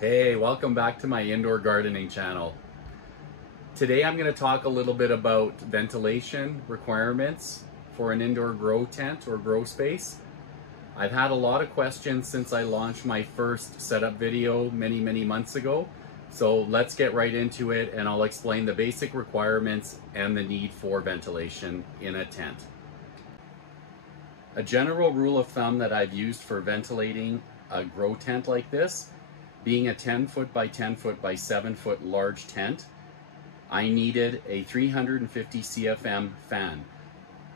Hey, welcome back to my indoor gardening channel. Today I'm going to talk a little bit about ventilation requirements for an indoor grow tent or grow space. I've had a lot of questions since I launched my first setup video many months ago. So let's get right into it and I'll explain the basic requirements and the need for ventilation in a tent. A general rule of thumb that I've used for ventilating a grow tent like this, being a 10 foot by 10 foot by 7 foot large tent, I needed a 350 CFM fan.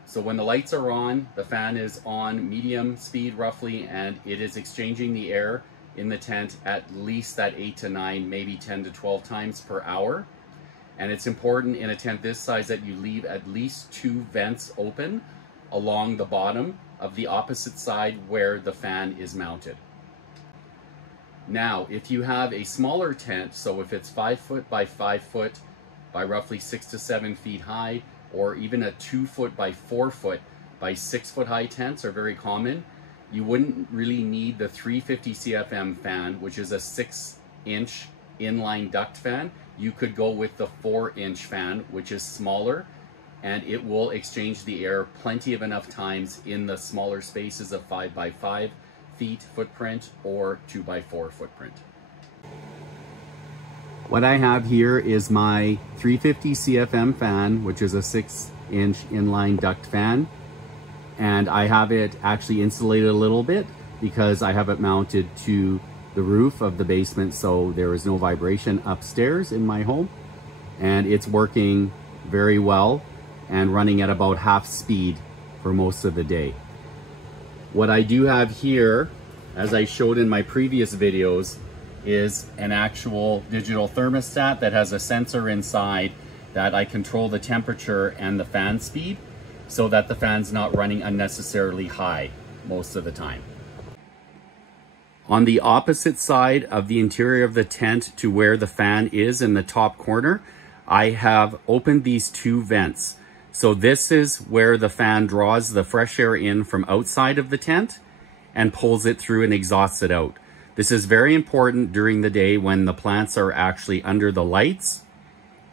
So when the lights are on, the fan is on medium speed roughly, and it is exchanging the air in the tent at least that 8 to 9, maybe 10 to 12 times per hour. And it's important in a tent this size that you leave at least 2 vents open along the bottom of the opposite side where the fan is mounted. Now, if you have a smaller tent, so if it's 5 foot by 5 foot by roughly 6 to 7 feet high, or even a 2 foot by 4 foot by 6 foot high tents are very common, you wouldn't really need the 350 CFM fan, which is a 6-inch inline duct fan. You could go with the 4-inch fan, which is smaller, and it will exchange the air plenty of enough times in the smaller spaces of 5 by 5 feet footprint or 2 by 4 footprint. What I have here is my 350 CFM fan, which is a 6-inch inline duct fan. And I have it actually insulated a little bit because I have it mounted to the roof of the basement, so there is no vibration upstairs in my home. And it's working very well and running at about half speed for most of the day. What I do have here, as I showed in my previous videos, is an actual digital thermostat that has a sensor inside that I control the temperature and the fan speed so that the fan's not running unnecessarily high most of the time. On the opposite side of the interior of the tent to where the fan is in the top corner, I have opened these 2 vents. So this is where the fan draws the fresh air in from outside of the tent and pulls it through and exhausts it out. This is very important during the day when the plants are actually under the lights,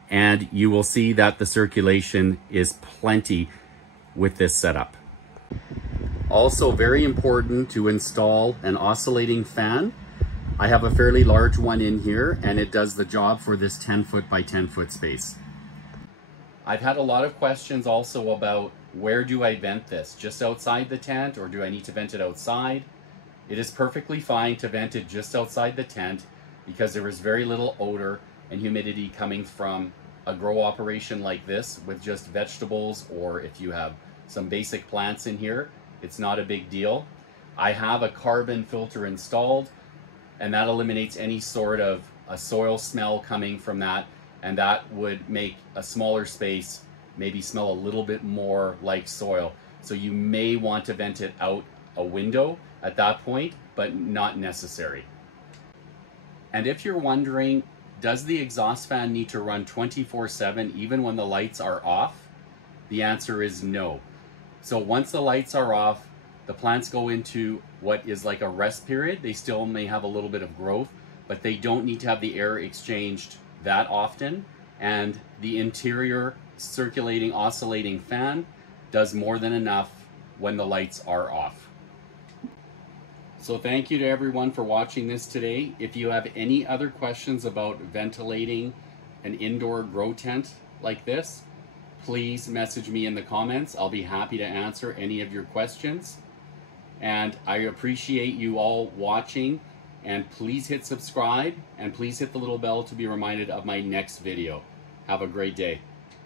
and you will see that the circulation is plenty with this setup. Also very important to install an oscillating fan. I have a fairly large one in here and it does the job for this 10 foot by 10 foot space. I've had a lot of questions also about where do I vent this? Just outside the tent, or do I need to vent it outside? It is perfectly fine to vent it just outside the tent because there is very little odor and humidity coming from a grow operation like this with just vegetables, or if you have some basic plants in here, it's not a big deal. I have a carbon filter installed and that eliminates any sort of a soil smell coming from that, and that would make a smaller space maybe smell a little bit more like soil. So you may want to vent it out a window at that point, but not necessary. And if you're wondering, does the exhaust fan need to run 24/7 even when the lights are off? The answer is no. So once the lights are off, the plants go into what is like a rest period. They still may have a little bit of growth, but they don't need to have the air exchanged that often. And the interior circulating, oscillating fan does more than enough when the lights are off. So thank you to everyone for watching this today. If you have any other questions about ventilating an indoor grow tent like this, please message me in the comments. I'll be happy to answer any of your questions. And I appreciate you all watching, and please hit subscribe and please hit the little bell to be reminded of my next video. Have a great day.